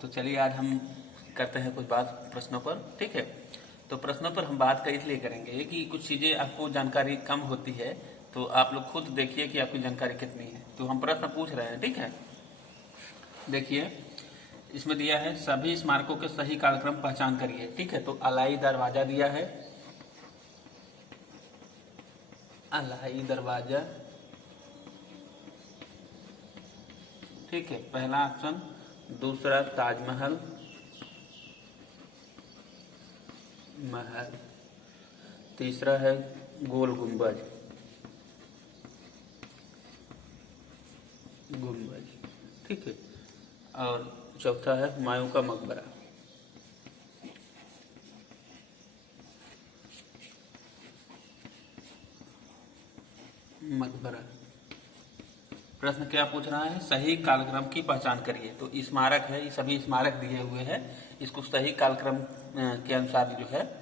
तो चलिए आज हम करते हैं कुछ बात प्रश्नों पर, ठीक है। तो प्रश्नों पर हम बात इसलिए करेंगे कि कुछ चीज़ें आपको जानकारी कम होती है, तो आप लोग खुद देखिए कि आपकी जानकारी कितनी है। तो हम प्रश्न पूछ रहे हैं, ठीक है। देखिए इसमें दिया है सभी स्मारकों के सही कालक्रम पहचान करिए, ठीक है। तो अलाई दरवाजा दिया है, अलाई दरवाजा, ठीक है, पहला ऑप्शन। दूसरा ताजमहल, महल। तीसरा है गोल गुंबज, गुंबज, ठीक है। और चौथा है हुमायूं का मकबरा। मकबरा। प्रश्न क्या पूछ रहा है? सही कालक्रम की पहचान करिए। तो स्मारक है, ये सभी स्मारक दिए हुए हैं, इसको सही कालक्रम के अनुसार जो है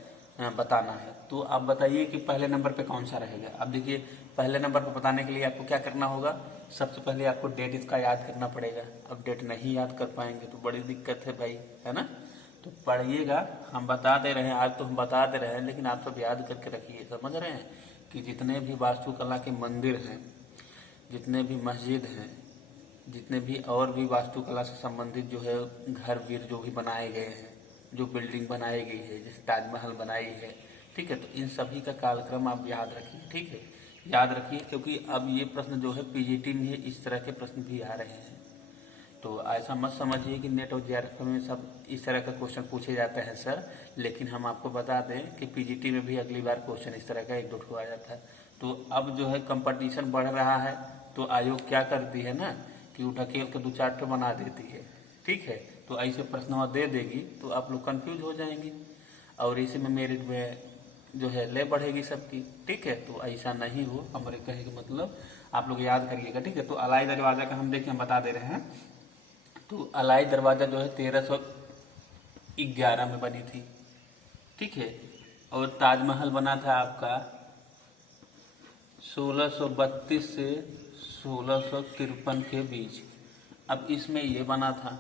बताना है। तो आप बताइए कि पहले नंबर पे कौन सा रहेगा। अब देखिए पहले नंबर पे बताने के लिए आपको क्या करना होगा, सबसे पहले आपको डेट इसका याद करना पड़ेगा। अब डेट नहीं याद कर पाएंगे तो बड़ी दिक्कत है भाई, है ना। तो पढ़िएगा, हम बता दे रहे हैं, आज तो हम बता दे रहे हैं, लेकिन आप सब याद करके रखिए। समझ रहे हैं कि जितने भी वास्तुकला के मंदिर हैं, जितने भी मस्जिद हैं, जितने भी और भी वास्तुकला से संबंधित जो है घर वीर जो भी बनाए गए हैं, जो बिल्डिंग बनाई गई है, जैसे ताजमहल बनाई है, ठीक है। तो इन सभी का कालक्रम आप याद रखिए, ठीक है, याद रखिए। क्योंकि अब ये प्रश्न जो है पीजीटी में इस तरह के प्रश्न भी आ रहे हैं। तो ऐसा मत समझिए कि नेट और जेआरएफ में सब इस तरह का क्वेश्चन पूछे जाते हैं सर, लेकिन हम आपको बता दें कि पीजीटी में भी अगली बार क्वेश्चन इस तरह का एक दो ठो आ जाता है। तो अब जो है कंपटीशन बढ़ रहा है, तो आयोग क्या करती है ना कि वो ढकेल के दो चार ठो बना देती है, ठीक है। तो ऐसे प्रश्न दे देगी तो आप लोग कंफ्यूज हो जाएंगे और इसी में मेरिट में जो है ले बढ़ेगी सबकी, ठीक है। तो ऐसा नहीं हो, हमारे कहे का मतलब आप लोग याद करिएगा, ठीक है। तो अलाई दरवाजा का हम देखिए हम बता दे रहे हैं। तो अलाई दरवाजा जो है 1311 में बनी थी, ठीक है। और ताजमहल बना था आपका 1632 से 1653 के बीच। अब इसमें ये बना था,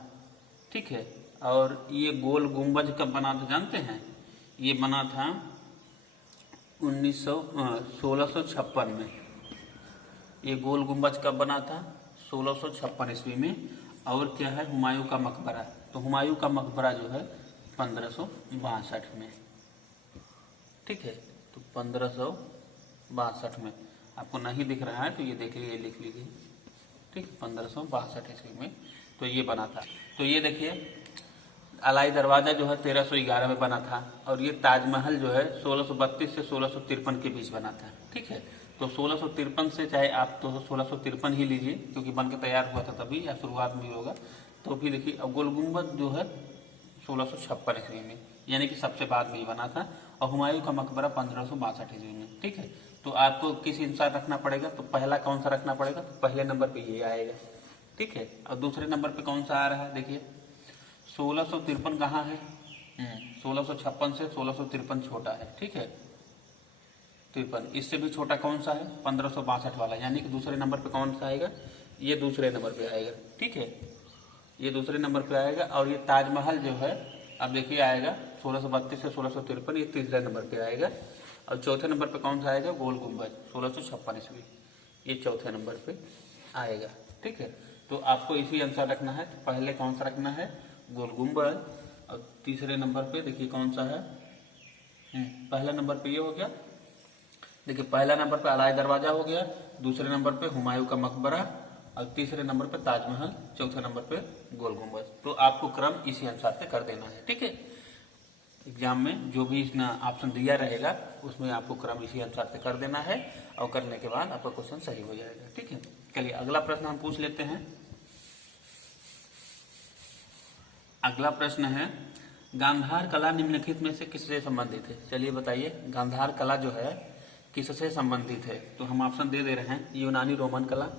ठीक है। और ये गोल गुंबज कब बना था जानते हैं? ये बना था 1656 में। ये गोल गुंबज कब बना था? 1656 ईस्वी में। और क्या है? हुमायूं का मकबरा। तो हुमायूं का मकबरा जो है 1562 में, ठीक है। तो 1562 में आपको नहीं दिख रहा है तो ये देख लीजिए, लिख लीजिए, ठीक, 1562 ईस्वी में तो ये बना था। तो ये देखिए अलाई दरवाजा जो है 1311 में बना था और ये ताजमहल जो है 1632 से 1653 के बीच बना था, ठीक है। तो 1653 से चाहे आप तो 1653 ही लीजिए क्योंकि बन के तैयार हुआ था तभी, या शुरुआत में ही होगा। तो फिर देखिए अब गोल गुंबद जो है 1656 ईस्वी में, यानी कि सबसे बाद में ही बना था। और हुमायूं का मकबरा 1562 ईस्वी में, ठीक है। तो आपको किस अनुसार रखना पड़ेगा? तो पहला कौन सा रखना पड़ेगा? तो पहले नंबर पे ये आएगा, ठीक है। और दूसरे नंबर पे कौन सा आ रहा है? देखिए 1653 कहाँ है? 1656 से 1653 छोटा है, ठीक है। 53 इससे भी छोटा कौन सा है? 1562 वाला, यानी कि दूसरे नंबर पे कौन सा आएगा? ये दूसरे नंबर पे आएगा, ठीक है। ये दूसरे नंबर पे आएगा। और ये ताजमहल जो है अब देखिए आएगा 1632 से 1653, ये तीसरे नंबर पे आएगा। और चौथे नंबर पे कौन सा आएगा? गोल गुंबज 1656 ईस्वी, ये चौथे नंबर पे आएगा, ठीक है। तो आपको इसी अनुसार रखना है। तो पहले कौन सा रखना है? गोल गुंबज। और तीसरे नंबर पे देखिए कौन सा है? पहला नंबर पे ये हो गया, देखिए पहला नंबर पे अलाई दरवाजा हो गया, दूसरे नंबर पे हुमायूं का मकबरा, और तीसरे नंबर पे ताजमहल, चौथे नंबर पे गोल गुंबज। तो आपको क्रम इसी अनुसार से कर देना है, ठीक है। एग्जाम में जो भी इसमें ऑप्शन दिया रहेगा उसमें आपको क्रम इसी अनुसार से कर देना है और करने के बाद आपका क्वेश्चन सही हो जाएगा, ठीक है। चलिए अगला प्रश्न हम पूछ लेते हैं। अगला प्रश्न है गांधार कला निम्नलिखित में से किससे संबंधित है? चलिए बताइए गांधार कला जो है किससे संबंधित है? तो हम ऑप्शन दे रहे हैं, यूनानी रोमन कला,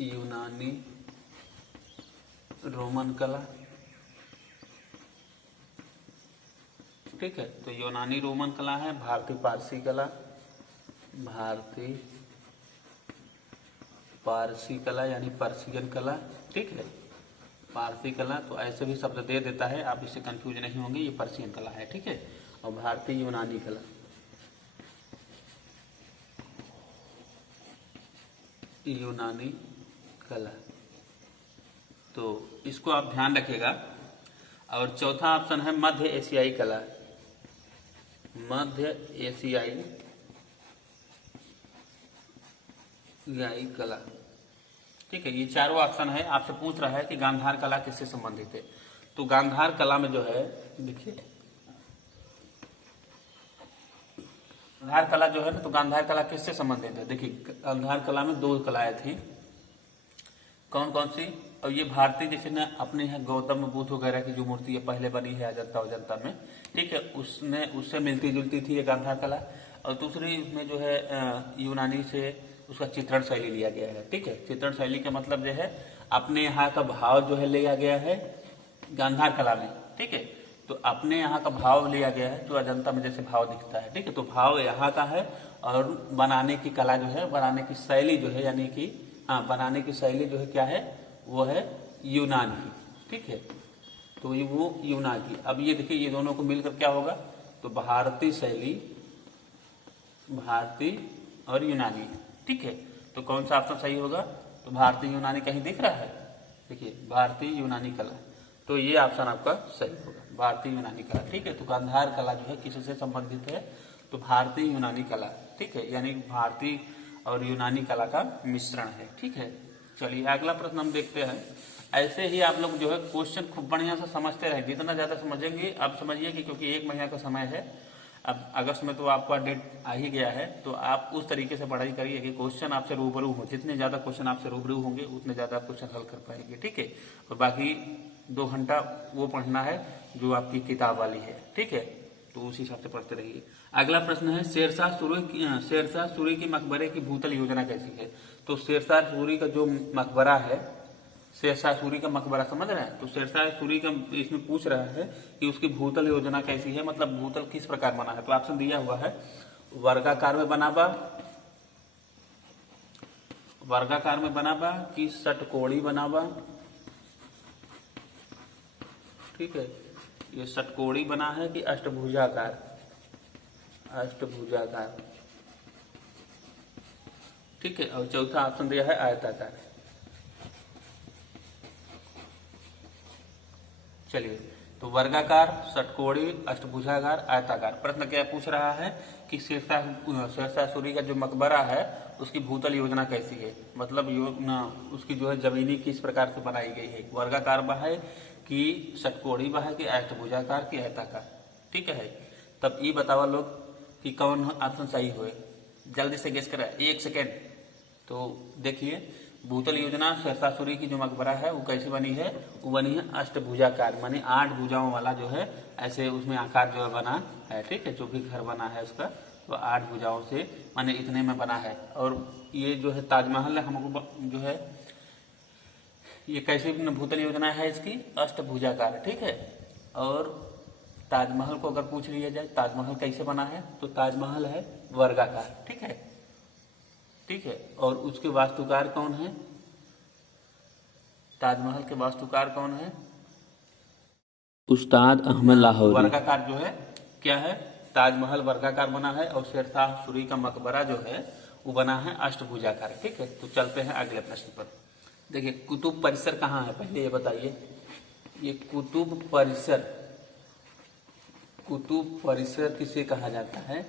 यूनानी रोमन कला, ठीक है। तो यूनानी रोमन कला है, भारतीय पारसी कला, भारतीय पारसी कला यानी पर्शियन कला, ठीक है। पारसी कला, तो ऐसे भी शब्द दे देता है, आप इससे कंफ्यूज नहीं होंगे, ये पर्शियन कला है, ठीक है। और भारतीय यूनानी कला, यूनानी कला, तो इसको आप ध्यान रखिएगा। और चौथा ऑप्शन है मध्य एशियाई कला, मध्य एशियाई कला, ठीक है। ये चारों ऑप्शन है। आपसे पूछ रहा है कि गांधार कला किससे संबंधित है, तो गांधार कला में जो है, देखिए गांधार कला जो है ना, तो गांधार कला किससे संबंधित है। देखिए गांधार कला में 2 कलाएं थी, कौन कौन सी। और ये भारतीय, जैसे ना अपने यहाँ गौतम बुद्ध वगैरह की जो मूर्ति है पहले बनी है अजंता में, ठीक है, उसने उससे मिलती जुलती थी ये गांधार कला। और दूसरी इसमें जो है यूनानी से उसका चित्रण शैली लिया गया है, ठीक है। चित्रण शैली का मतलब जो है अपने यहाँ का भाव जो है लिया गया है गांधार कला में, ठीक है। तो अपने यहाँ का भाव लिया गया है, जो अजंता में जैसे भाव दिखता है, ठीक है। तो भाव यहाँ का है, और बनाने की कला जो है, बनाने की शैली जो है, यानी कि हाँ, बनाने की शैली जो है क्या है, वो है यूनान की, ठीक है। तो ये वो यूनान की। अब ये देखिए, ये दोनों को मिलकर क्या होगा, तो भारतीय शैली, भारतीय और यूनानी, ठीक है। तो कौन सा ऑप्शन सही होगा, तो भारतीय यूनानी कहीं दिख रहा है, देखिए भारतीय यूनानी कला, तो ये ऑप्शन आपका सही होगा, भारतीय यूनानी कला, ठीक है। तो गांधार कला जो है किससे संबंधित है, तो भारतीय यूनानी कला, ठीक है, यानी भारतीय और यूनानी कला का मिश्रण है, ठीक है। चलिए अगला प्रश्न हम देखते हैं। ऐसे ही आप लोग जो है क्वेश्चन खूब बढ़िया से समझते रहे, जितना ज्यादा समझेंगे। आप समझिए कि क्योंकि 1 महीना का समय है, अब अगस्त में तो आपका डेट आ ही गया है, तो आप उस तरीके से पढ़ाई करिए कि क्वेश्चन आपसे रूबरू हो। जितने ज्यादा क्वेश्चन आपसे रूबरू होंगे उतने ज्यादा आप क्वेश्चन हल कर पाएंगे, ठीक है। और बाकी 2 घंटा वो पढ़ना है जो आपकी किताब वाली है, ठीक है। तो उस हिसाब से पढ़ते रहिए। अगला प्रश्न है शेरशाह सूरी की मकबरे की भूतल योजना कैसी है। तो शेरशाह सूरी का जो मकबरा है, शेरशाह सूरी का मकबरा समझ रहे हैं, तो शेरशाह सूरी का इसमें पूछ रहा है कि उसकी भूतल योजना कैसी है, मतलब भूतल किस प्रकार बना है। तो ऑप्शन दिया हुआ है वर्गाकार में बनाबा, वर्गाकार में बनाबा कि षटकोणी बनाबा, ठीक है। ये षटकोणी बना है कि अष्टभुजाकार, अष्टभुजाकार, ठीक है। और चौथा ऑप्शन दिया है आयताकार। चलिए, तो वर्गाकार, षटकोणी, अष्टभुजाकार, आयताकार। प्रश्न क्या पूछ रहा है कि शेरशाह सूरी का जो मकबरा है उसकी भूतल योजना कैसी है, मतलब उसकी जो है जमीनी किस प्रकार से बनाई गई है, वर्गाकार बा है कि षटकोणी बा है कि अष्टभुजाकार की आयताकार, ठीक है। तब ये बतावा लोग कि कौन ऑप्शन सही हुए, जल्दी से गेस करें, 1 सेकेंड। तो देखिए भूतल योजना शेरशाह सूरी की जो मकबरा है वो कैसी बनी है, वो बनी है अष्टभुजाकार, माने 8 भुजाओं वाला जो है, ऐसे उसमें आकार जो है बना है, ठीक है। जो भी घर बना है उसका तो 8 भुजाओं से माने इतने में बना है। और ये जो है ताजमहल है, हमको जो है ये कैसी भूतल योजना है इसकी, अष्टभुजाकार, ठीक है। और ताजमहल को अगर पूछ लिया जाए ताजमहल कैसे बना है, तो ताजमहल है वर्गाकार, ठीक है, ठीक है। और उसके वास्तुकार कौन है, ताजमहल के वास्तुकार कौन है, उस्ताद अहमद लाहौरी। वर्गाकार जो है क्या है, ताजमहल वर्गाकार बना है, और शेरशाह सूरी का मकबरा जो है वो बना है अष्टभुजाकार, ठीक है। तो चलते हैं अगले प्रश्न पर। देखिए कुतुब परिसर कहाँ है, पहले ये बताइए। ये कुतुब परिसर, कुतुब परिसर किसे कहा जाता है,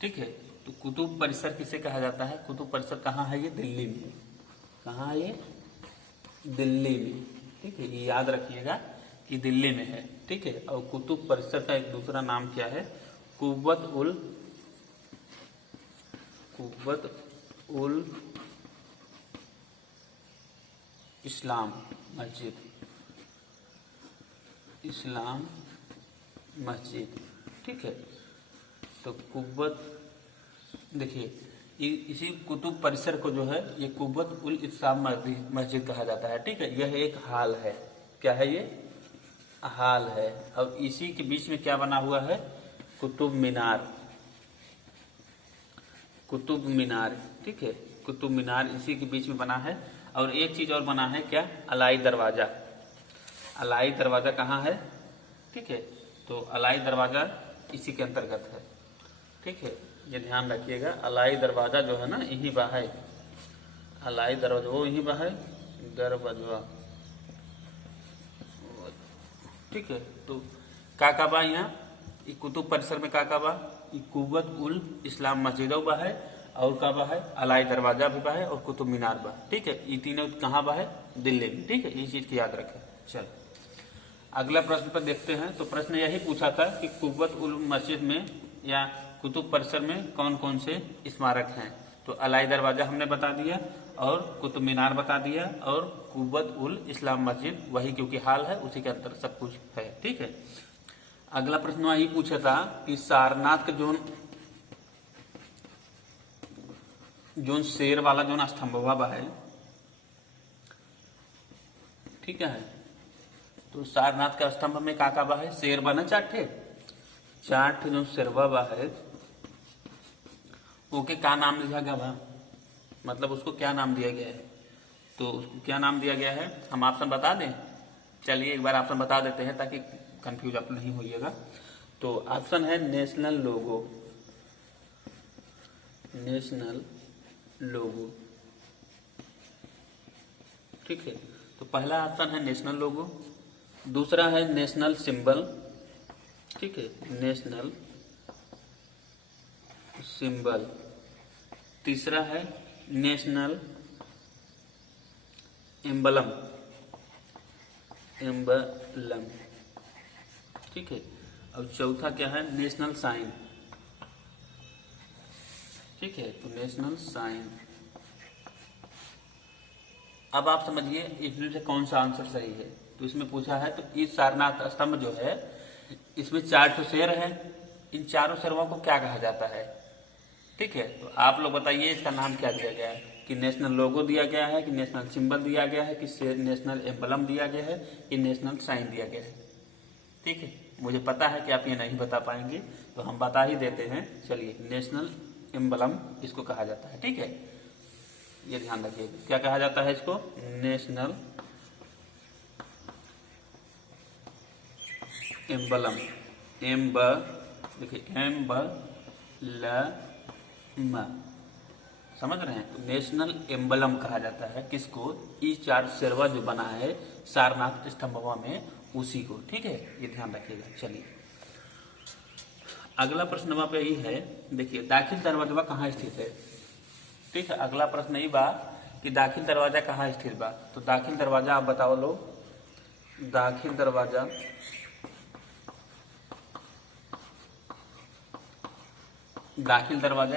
ठीक है। तो कुतुब परिसर किसे कहा जाता है, कुतुब परिसर कहाँ है, ये दिल्ली में, कहाँ है ये, दिल्ली में, ठीक है। ये याद रखिएगा कि दिल्ली में है, ठीक है। और कुतुब परिसर का एक दूसरा नाम क्या है, कुव्वत उल इस्लाम मस्जिद, इस्लाम मस्जिद, ठीक है। तो कुव्वत, देखिए इसी कुतुब परिसर को जो है ये कुव्वत उल इस्लाम मस्जिद कहा जाता है, ठीक है। यह एक हाल है, क्या है ये, हाल है। और इसी के बीच में क्या बना हुआ है, कुतुब मीनार, कुतुब मीनार, ठीक है। कुतुब मीनार इसी के बीच में बना है। और एक चीज और बना है क्या, अलाई दरवाजा, अलाई दरवाजा कहाँ है, ठीक है, तो अलाई दरवाजा इसी के अंतर्गत है, ठीक है, ये ध्यान रखिएगा। अलाई दरवाजा जो है ना यही बा है, अलाई दरवाजा वो यही बा है, दरवाजा, ठीक है। तो का बा यहाँ कुतुब परिसर में का बा, कुव्वत उल इस्लाम मस्जिद बा है, और का बा है अलाई दरवाजा भी बा है, और कुतुब मीनार बा, ठीक है। ये तीनों कहाँ बा है, दिल्ली में, ठीक है, ये चीज की याद रखें। चल अगला प्रश्न पर देखते हैं। तो प्रश्न यही पूछा था कि कुव्वत उल मस्जिद में या कुतुब परिसर में कौन कौन से स्मारक हैं। तो अलाई दरवाजा हमने बता दिया, और कुतुब मीनार बता दिया, और कुव्वत उल इस्लाम मस्जिद वही क्योंकि हाल है उसी के अंदर सब कुछ है, ठीक है। अगला प्रश्न यही पूछा था कि सारनाथ के जोन शेर वाला जोन स्तंभवा बा है, ठीक है। तो सारनाथ का स्तंभ में का बा है, शेर बना चार ठे जो शेरवा बा है ओके का नाम दिया गया बा, मतलब उसको क्या नाम दिया गया है। तो उसको क्या नाम दिया गया है हम ऑप्शन बता दें। चलिए एक बार ऑप्शन बता देते हैं ताकि कंफ्यूज आप नहीं होइएगा। तो ऑप्शन है नेशनल लोगो, नेशनल लोगो, ठीक है। तो पहला ऑप्शन है नेशनल लोगो, दूसरा है नेशनल सिंबल, ठीक है, नेशनल सिंबल, तीसरा है नेशनल एम्बलम, एम्बलम, ठीक है, और चौथा क्या है नेशनल साइन, ठीक है, तो नेशनल साइन। अब आप समझिए इसमें से कौन सा आंसर सही है। तो इसमें पूछा है तो इस सारनाथ स्तंभ जो है इसमें 4 ठो शेर है, इन चारों शेरों को क्या कहा जाता है, ठीक है। तो आप लोग बताइए इसका नाम क्या दिया गया है, कि नेशनल लोगो दिया गया है, कि नेशनल सिंबल दिया गया है, कि नेशनल एम्बलम दिया गया है, कि नेशनल साइन दिया गया है, ठीक है। मुझे पता है कि आप ये नहीं बता पाएंगे तो हम बता ही देते हैं। चलिए नेशनल एम्बलम इसको कहा जाता है, ठीक है, ये ध्यान रखिएगा क्या कहा जाता है इसको, नेशनल एम्बलम, देखिए एम्बलम, समझ रहे हैं। तो नेशनल एम्बलम कहा जाता है किसको, ये 4 शेरवा जो बना है सारनाथ स्तंभवा में उसी को, ठीक है, ये ध्यान रखिएगा। चलिए अगला प्रश्न वहां पे यही है, देखिए दाखिल दरवाजा कहाँ स्थित है, ठीक है। अगला प्रश्न यही बा कि दाखिल दरवाजा कहाँ स्थित बा। तो दाखिल दरवाजा आप बताओ लो, दाखिल दरवाजा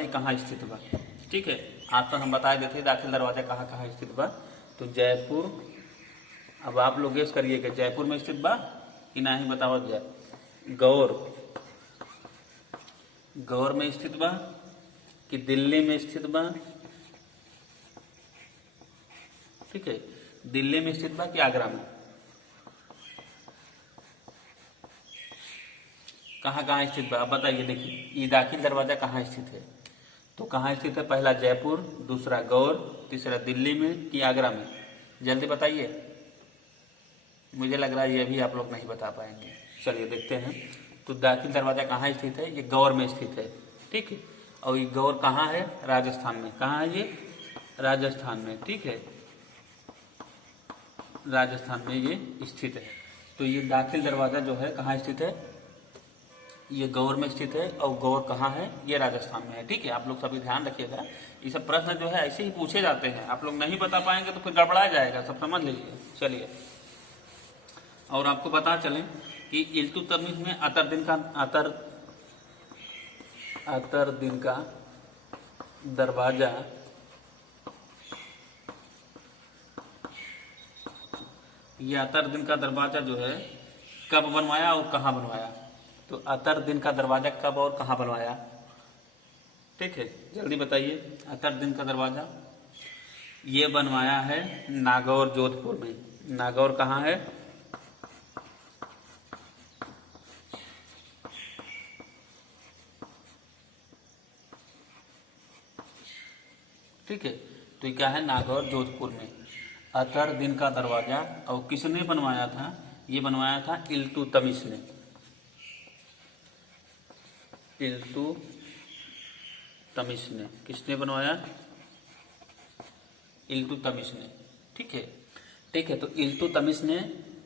कहाँ स्थित बा, ठीक है। ऑप्शन हम बता देते हैं दाखिल दरवाजा कहाँ कहाँ स्थित बा। तो जयपुर, अब आप लोग गेस करिएगा जयपुर में स्थित बा कि नहीं, बताओ जाए। गौर में स्थित बा कि दिल्ली में स्थित बा, ठीक है, दिल्ली में स्थित बा कि आगरा में, कहाँ कहाँ स्थित बा, अब बताइए। देखिए ये दाखिल दरवाजा कहाँ स्थित है, तो कहाँ स्थित है, पहला जयपुर, दूसरा गौर, तीसरा दिल्ली में कि आगरा में, जल्दी बताइए। मुझे लग रहा है ये भी आप लोग नहीं बता पाएंगे। चलिए देखते हैं। तो दाखिल दरवाजा कहाँ स्थित है, ये गौर में स्थित है, ठीक है। और ये गौर कहाँ है, राजस्थान में, कहाँ है ये, राजस्थान में, ठीक है, राजस्थान में ये स्थित है। तो ये दाखिल दरवाजा जो है कहाँ स्थित है, ये गौर में स्थित है, और गौर कहाँ है, ये राजस्थान में है, ठीक है। आप लोग सभी ध्यान रखिएगा, ये सब प्रश्न जो है ऐसे ही पूछे जाते हैं, आप लोग नहीं बता पाएंगे तो फिर गड़बड़ा जाएगा, सब समझ लीजिए। चलिए और आपको पता चले कि इल्तुतमिश में अतर दिन का दरवाजा ये अतर दिन का दरवाजा जो है कब बनवाया और कहाँ बनवाया। तो अतर दिन का दरवाजा कब और कहाँ बनवाया, ठीक है, जल्दी बताइए। अतर दिन का दरवाजा ये बनवाया है नागौर जोधपुर में। नागौर कहाँ है, ठीक है। तो ये क्या है, नागौर जोधपुर में अतर दिन का दरवाजा। और किसने बनवाया था, ये बनवाया था इल्तुतमिश ने, इल्तुतमिश ने। किसने बनवाया? इल्तुतमिश ने। ठीक है, ठीक है। तो इल्तुतमिश ने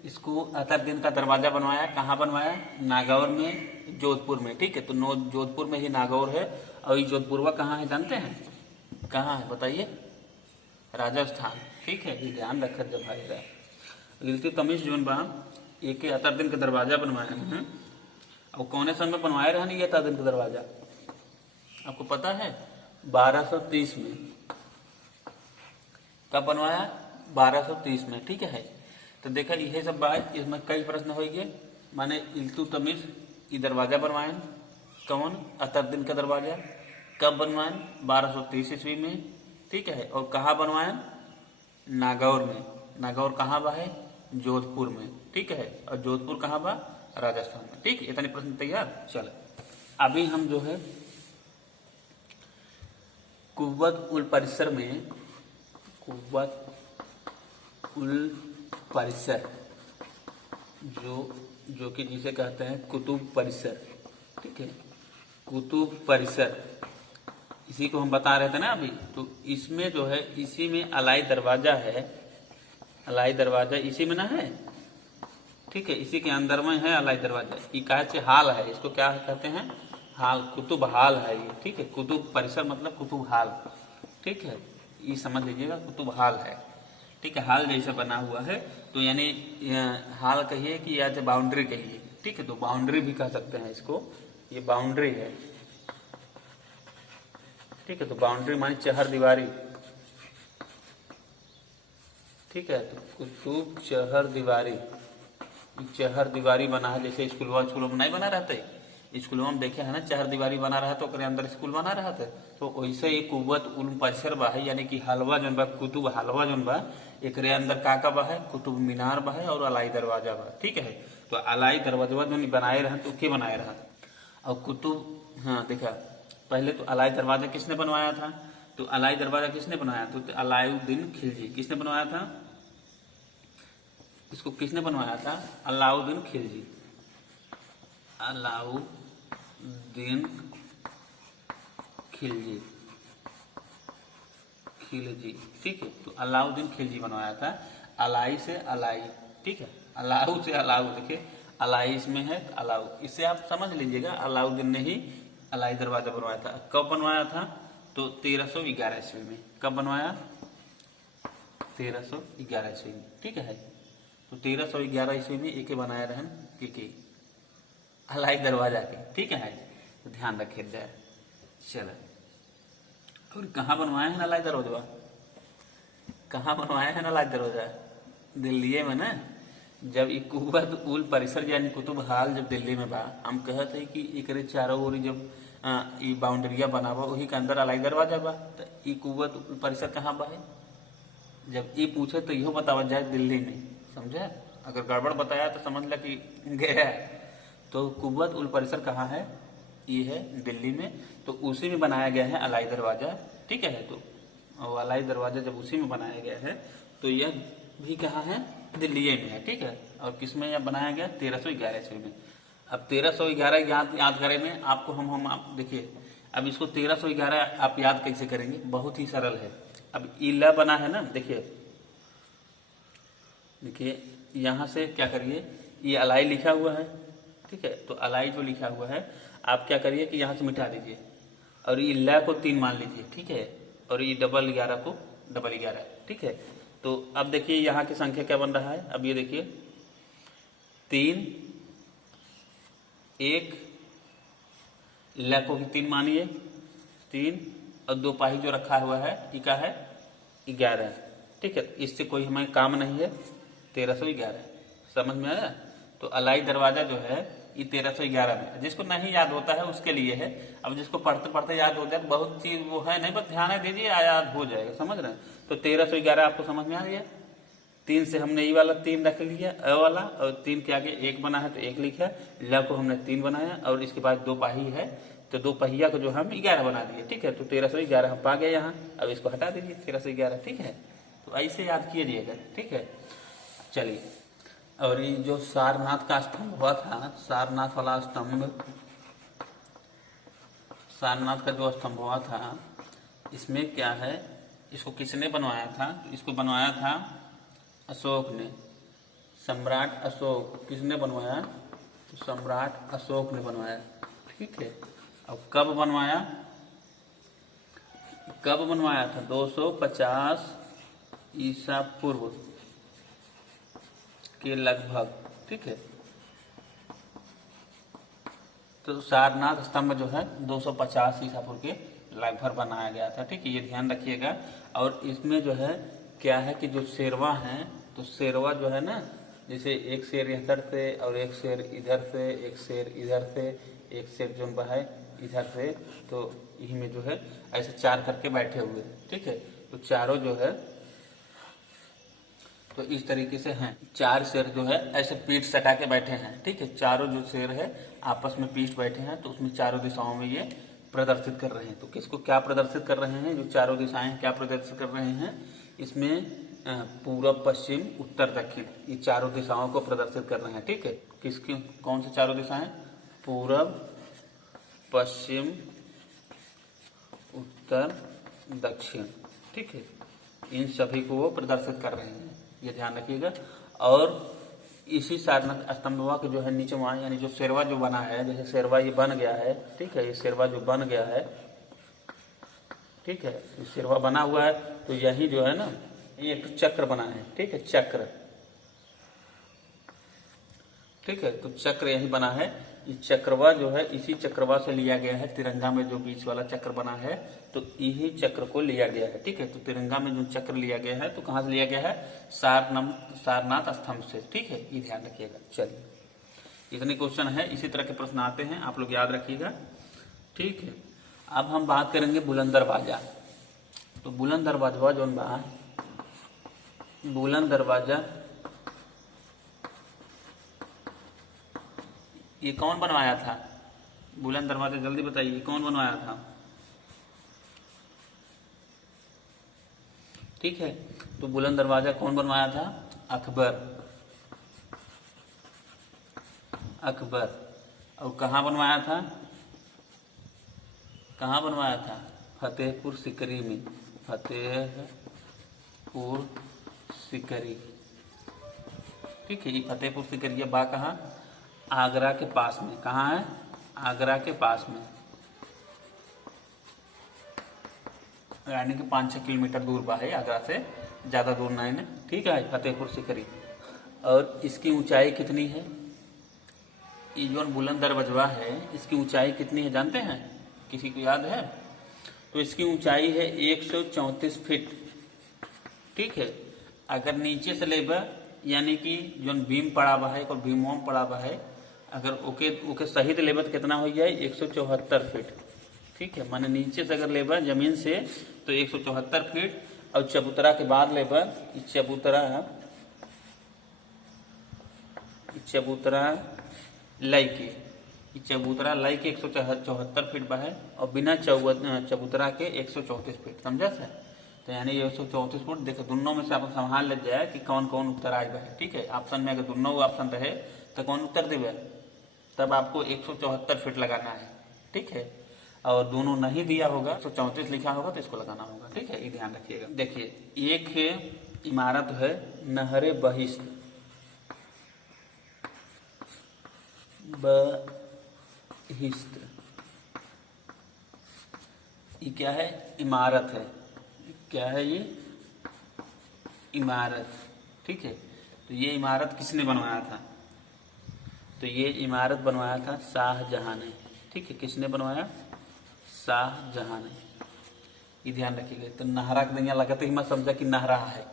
इसको अतरदीन का दरवाजा बनवाया। कहाँ बनवाया? नागौर में, जोधपुर में। ठीक है, तो जोधपुर में ही नागौर है। और ये जोधपुरवा कहाँ है जानते हैं? कहाँ है बताइए? राजस्थान। ठीक है, ये ध्यान रखा जब भाई रहा। इल्तुतमिश जोन बा एक अतरदीन का दरवाजा बनवाया है। और कौने सन में बनवाए रहा नहीं ये अतरदीन का दरवाजा? आपको पता है? 1230 में। कब बनवाया? 1230 में। ठीक है, तो देखा यही सब बात, इसमें कई प्रश्न हो गए। माने इल्तुतमिश ये दरवाजा बनवाए। कौन? अतरदीन का दरवाजा। कब बनवाए? 1230 ईस्वी में। ठीक है, और कहाँ बनवाए? नागौर में। नागौर कहाँ बा है? जोधपुर में। ठीक है, और जोधपुर कहाँ बा? राजस्थान में। ठीक है, इतने प्रश्न तैयार। चलो अभी हम जो है कुव्वत उल परिसर में, कुव्वत उल परिसर जो कि जिसे कहते हैं कुतुब परिसर। ठीक है, कुतुब परिसर, इसी को हम बता रहे थे ना अभी। तो इसमें जो है, इसी में अलाई दरवाजा है। अलाई दरवाजा इसी में ना है। ठीक है, इसी के अंदर में है अलाई दरवाजा। ये कहे हाल है, इसको क्या कहते हैं? हाल, कुतुब हाल है ये। ठीक है, कुतुब परिसर मतलब कुतुब हाल। ठीक है, ये समझ लीजिएगा, कुतुब हाल है। ठीक है, हाल जैसा बना हुआ है। तो यानी हाल कहिए कि या बाउंड्री कहिए। ठीक है, तो बाउंड्री भी कह सकते हैं इसको, ये बाउंड्री है। ठीक है, तो बाउंड्री मानी चहर दीवारी। ठीक है, तो कुतुब चहर दीवारी, चहर दीवारी बना है। जैसे स्कूलों में नहीं बना रहते, स्कूलों में देखे है ना, चहर दीवारी बना रहा तो अंदर स्कूल बना रहा था। तो वैसे ही कुव्वत उल परिसर बा है, यानी कि हलवा जोन बा, कुतुब हलवा जोन बा, एक अंदर का बा है? कुतुब मीनार बा है और अलाई दरवाजा बा। ठीक है, तो अलाई दरवाजा जो बनाए रहा तो के बनाए रहा? और कुतुब, हाँ देखा, पहले तो अलाई दरवाजा किसने बनवाया था? तो अलाई दरवाजा किसने बनाया? तो अलाउद्दीन खिलजी। किसने बनवाया था इसको? किसने बनवाया था? अलाउद्दीन खिलजी। अलाउद्दीन खिलजी, खिलजी। ठीक है, तो अलाउद्दीन खिलजी बनवाया था। अलाई से अलाई। ठीक है, अलाउ से अलाउ। देखिए अलाई इसमें है, अलाउ, इससे आप समझ लीजिएगा अलाउद्दीन ने ही अलाई दरवाजा बनवाया था। कब बनवाया था? तो 1311 ईस्वी में। कब बनवाया? 1311 ईस्वी में। ठीक है, तो 1311 ईस्वी में एक बनाया रहन के अलाई दरवाजा के। ठीक है, तो ध्यान रखे जाए। चलो, और कहाँ बनवाया है अलाई दरवाजा? कहाँ बनवाया है अलाई दरवाजा? दिल्ली में ना। जब ये कुव्वत उल परिसर यानी कुतुब हाल जब दिल्ली में बा, हम कहते हैं कि एक चारों ओर जब ये बाउंड्रिया बनावा, वही के अंदर अलाई दरवाजा बा। तो ये कुव्वत उल परिसर कहाँ बा है? जब ये पूछे तो यहो बतावा जाए दिल्ली में। समझे? अगर गड़बड़ बताया तो समझ ला कि गया। तो कुव्वत उल परिसर कहाँ है? ये है दिल्ली में। तो उसी में बनाया गया है अलाई दरवाजा। ठीक है, तो अलाई दरवाजा जब उसी में बनाया गया है तो यह भी कहाँ है? दिल्ली में है। ठीक है, और किस में यह बनाया गया? 1311 ईस्वी में। अब 1311 याद करें में आपको हम आप देखिए, अब इसको 1311 आप याद कैसे करेंगे? बहुत ही सरल है। अब इला बना है ना, देखिए यहाँ से क्या करिए, ये अलाई लिखा हुआ है। ठीक है, तो अलाई जो लिखा हुआ है आप क्या करिए कि यहाँ से मिटा दीजिए और ये ला को 3 मान लीजिए। ठीक है, और ये डबल 11 को डबल 11। ठीक है, तो अब देखिए यहाँ की संख्या क्या बन रहा है? अब ये देखिए 3, 1, ला को भी 3 मानिए, 3 और 2 पाही जो रखा हुआ है ये क्या है? 11। ठीक है, इससे कोई हमें काम नहीं है। 1311 समझ में आया? तो अलाई दरवाजा जो है ये 1311 में। जिसको नहीं याद होता है उसके लिए है। अब जिसको पढ़ते पढ़ते याद हो जाए तो बहुत चीज वो है नहीं, बस ध्यान दीजिए याद हो जाएगा। समझ रहे हैं? तो 1311 आपको समझ में आ गया। 3 से हमने ये वाला 3 रख लिया, अ वाला, और 3 के आगे 1 बना है तो 1 लिखा, ल को हमने 3 बनाया और इसके बाद 2 पाही है तो 2 पहिया को जो हम 11 बना दिए। ठीक है, तो 1311 हम पा गए यहाँ। अब इसको हटा दीजिए 1311। ठीक है, तो ऐसे याद कीजिएगा। ठीक है, चलिए और ये जो सारनाथ का स्तंभ हुआ था, सारनाथ वाला स्तंभ, सारनाथ का जो स्तंभ हुआ था, इसमें क्या है, इसको किसने बनवाया था? इसको बनवाया था अशोक ने, सम्राट अशोक। किसने बनवाया? तो सम्राट अशोक ने बनवाया। ठीक है। अब कब बनवाया? कब बनवाया था? 250 ईसा पूर्व के लगभग। ठीक है। तो सारनाथ स्तंभ जो है 250 ईसा पूर्व के लगभग बनाया गया था। ठीक है, ये ध्यान रखिएगा। और इसमें जो है क्या है कि जो शेरवा है, तो शेरवा जो है ना, जैसे एक शेर इधर से और एक शेर इधर से, एक शेर इधर से, एक शेर जो है इधर से, तो यही में जो है ऐसे चार करके बैठे हुए। ठीक है। तो चारों जो है तो इस तरीके से हैं, चार शेर जो है ऐसे पीठ सटा के बैठे हैं। ठीक है। चारों जो शेर है आपस में पीठ बैठे हैं, तो उसमें चारों दिशाओं में ये प्रदर्शित कर रहे हैं। तो किसको क्या प्रदर्शित कर रहे हैं? जो चारों दिशाएं क्या प्रदर्शित कर रहे हैं? इसमें पूरब, पश्चिम, उत्तर, दक्षिण, ये चारों दिशाओं को प्रदर्शित कर रहे हैं। ठीक है। किसकी, कौन सी चारों दिशाएं? पूरब, पश्चिम, उत्तर, दक्षिण। ठीक है। इन सभी को वो प्रदर्शित कर रहे हैं, ये ध्यान रखिएगा। और इसी सारनाथ स्तंभवा के जो है नीचे वहाँ, यानी जो शेरवा जो बना है, जैसे शेरवा ये बन गया है। ठीक है। ये शेरवा जो बन गया है, ठीक है, ये शेरवा बना हुआ है, तो यही जो है ना, ये एक चक्र बना है। ठीक है, चक्र। ठीक है। तो चक्र यही बना है। ये चक्रवा जो है, इसी चक्रवा से लिया गया है। तिरंगा में जो बीच वाला चक्र बना है, तो यही चक्र को लिया गया है। ठीक है। तो तिरंगा में जो चक्र लिया गया है, तो कहाँ से लिया गया है? सारनाथ स्तंभ से। ठीक है, ये ध्यान रखिएगा। चलिए, इतने क्वेश्चन है, इसी तरह के प्रश्न आते हैं, आप लोग याद रखिएगा। ठीक है। अब हम बात करेंगे बुलंद दरवाजा। तो बुलंद दरवाजा जो बा, बुलंद दरवाजा ये कौन बनवाया था? बुलंद दरवाजा जल्दी बताइए, कौन बनवाया था? ठीक है। तो बुलंद दरवाजा कौन बनवाया था? अकबर। अकबर। और कहाँ बनवाया था? कहाँ बनवाया था? फतेहपुर सीकरी में। फतेहपुर सीकरी। ठीक है। ये फतेहपुर सीकरी बा कहाँ? आगरा के पास में। कहाँ है? आगरा के पास में, यानी कि 5-6 किलोमीटर दूर बा है आगरा से, ज़्यादा दूर नहीं है। ठीक है, फतेहपुर सीकरी। और इसकी ऊंचाई कितनी है? ये जो बुलंद दरवाजा है, इसकी ऊंचाई कितनी है जानते हैं? किसी को याद है? तो इसकी ऊंचाई है 134 फीट। ठीक है। अगर नीचे से लेबा, यानी कि जो भीम पड़ा हुआ है और भीमोम पड़ा हुआ है, अगर ओके सहित लेबा तो कितना हो जाए? 174 फीट। ठीक है। माने नीचे से अगर लेबा जमीन से तो 174 फीट, और चबूतरा के बाद लेबा, चबूतरा लय के 174 फीट बा है, और बिना चबूतरा के 134 फीट। समझा सर? तो यानी 134 फुट। देखो, दोनों में से आप संभाल ले जाए कि कौन कौन उत्तर आ है। ठीक है। ऑप्शन में अगर दोनों ऑप्शन रहे तो कौन उत्तर देवे? तब आपको 174 फीट लगाना है। ठीक है। और दोनों नहीं दिया होगा, 134 लिखा होगा, तो इसको लगाना होगा। ठीक है, ये ध्यान रखिएगा। देखिए, एक इमारत है नहरे बहिश्त। ये क्या है? इमारत है। क्या है ये? इमारत। ठीक है। तो ये इमारत किसने बनवाया था? तो ये इमारत बनवाया था शाहजहां ने। ठीक है। किसने बनवाया? शाहजहां ने। ये ध्यान रखिएगा। तो नहरा के नहीं लगता ही मत समझा कि नहरा है।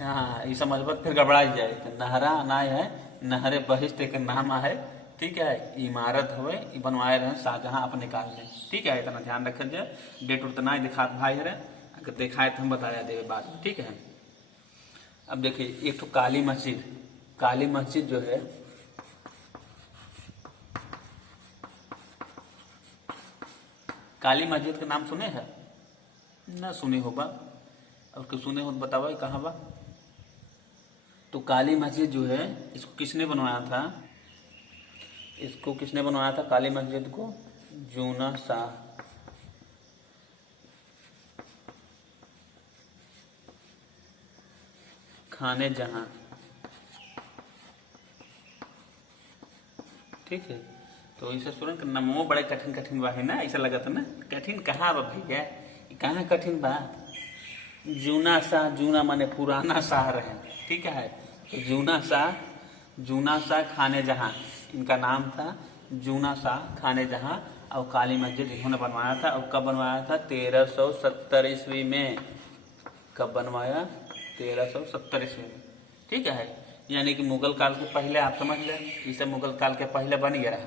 हाँ, ये समझ बात फिर गड़बड़ा जाए। तो नहरा ना है, नहरे बहिश्त एक नाम है। ठीक है। इमारत हुए ये बनवाए रहे शाहजहां अपने काल में। ठीक है, इतना ध्यान रखा जाए। डेट उतना दिखा भाई रहे, अगर दिखाए तो हम बताया देवे बाद में। ठीक है। अब देखिए, एक तो काली मस्जिद। काली मस्जिद जो है, काली मस्जिद का नाम सुने हैं? ना सुने हो बा? और क्यों सुने हो बतावा कहाँ बा? तो काली मस्जिद जो है इसको किसने बनवाया था? इसको किसने बनवाया था काली मस्जिद को? जूना शाह। खाने जहां। ठीक है, तो इसे सुन नमो बड़े कठिन कठिन बा है ना, ऐसा लगा था ना। कठिन कहाँ बा भैया, कहाँ कठिन बा? जूना शाह, जूना माने पुराना शाह रहे, ठीक है। तो जूना शाह खाने जहां, इनका नाम था जूना शाह खाने जहां। और काली मस्जिद इन्होंने बनवाया था। और कब बनवाया था? 1370 ईस्वी में। कब बनवाया? 1370 ईस्वी में, ठीक है। यानी कि मुगल काल के पहले, आप समझ लें, इसे मुगल काल के पहले बन गया रहा।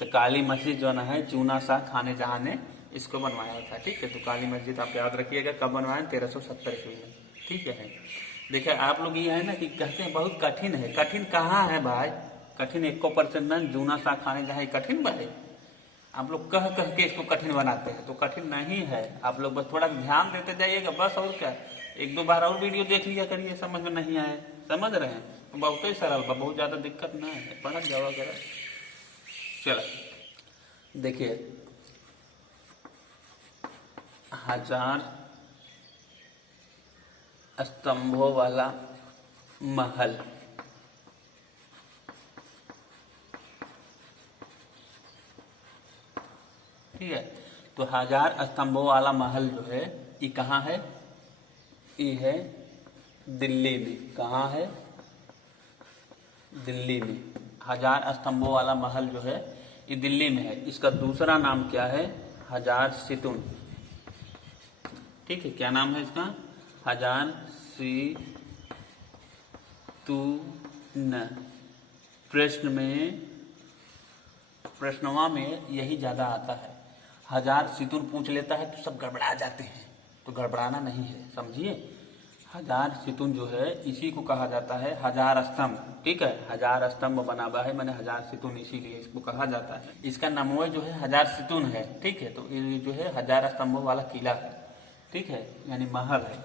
तो काली मस्जिद जो है जूना शाह खाने जहां ने इसको बनवाया था, ठीक है। तो काली मस्जिद आप याद रखिएगा कब बनवाया? 1370 ईस्वी में, ठीक है। देखिए आप लोग ये है ना कि कहते हैं बहुत कठिन है। कठिन कहाँ है भाई? कठिन 1% न। जूना शाह खाने जहां कठिन भाई, आप लोग कह कह के इसको कठिन बनाते हैं, तो कठिन नहीं है। आप लोग बस थोड़ा ध्यान देते जाइएगा बस, और क्या। 1-2 बार और वीडियो देख लिया करिए, समझ में नहीं आए, समझ रहे हैं तो बहुत ही सरल बा, बहुत ज्यादा दिक्कत ना है, पढ़ जावा करा। चलो देखिए, 1000 स्तंभों वाला महल, ठीक है। तो 1000 स्तंभों वाला महल जो है ये कहाँ है? ये है दिल्ली में। कहाँ है? दिल्ली में। 1000 स्तंभों वाला महल जो है ये दिल्ली में है। इसका दूसरा नाम क्या है? हजार सितुन, ठीक है। क्या नाम है इसका? हजार सितुन। प्रश्नवा में यही ज्यादा आता है। 1000 सितुन पूछ लेता है तो सब गड़बड़ा जाते हैं, तो गड़बड़ाना नहीं है, समझिए। 1000 सितुन जो है इसी को कहा जाता है 1000 स्तंभ, ठीक है। 1000 स्तंभ बना हुआ है, मैंने 1000 सितुन, इसीलिए इसको कहा जाता है। इसका नमोय जो है 1000 सितुन है, ठीक है। तो ये जो है 1000 स्तंभों वाला किला है, ठीक है, यानी महल है।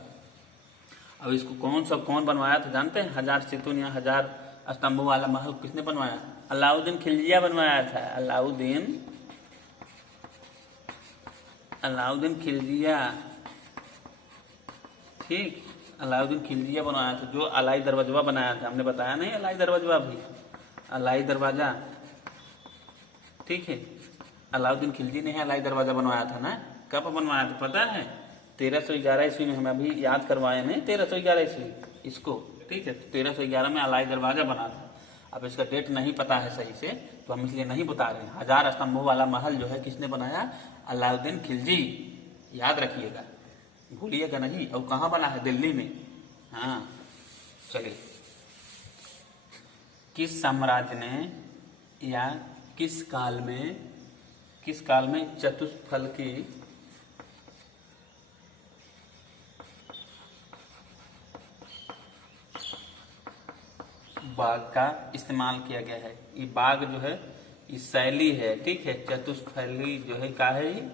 अब इसको कौन बनवाया था जानते हैं? 1000 सितुन या 1000 स्तंभों वाला महल किसने बनवाया? अलाउद्दीन खिलजिया बनवाया था। अलाउद्दीन खिलजिया, ठीक। अलाउद्दीन खिलजिया बनवाया था, जो अलाई दरवाजा बनाया था, हमने बताया नहीं अलाई दरवाजा भी, अलाई दरवाजा, ठीक है। अलाउद्दीन खिलजी ने अलाई दरवाजा बनवाया था ना। कब बनवाया था पता है? 1311 ईस्वी में। हम अभी याद करवाए नहीं 1311 ईस्वी इसको, ठीक है। 1311 में अलाई दरवाजा बना था। अब इसका डेट नहीं पता है सही से, तो हम इसलिए नहीं बता रहे हैं। 1000 स्तंभों वाला महल जो है किसने बनाया? अलाउद्दीन खिलजी, याद रखिएगा, भूलिएगा नहीं। और कहाँ बना है? दिल्ली में। हाँ चलिए, किस साम्राज्य ने या किस काल में चतुष्फल की बाग का इस्तेमाल किया गया है? ये बाग जो है ये शैली है, ठीक है। चतुष्फली जो है क्या है?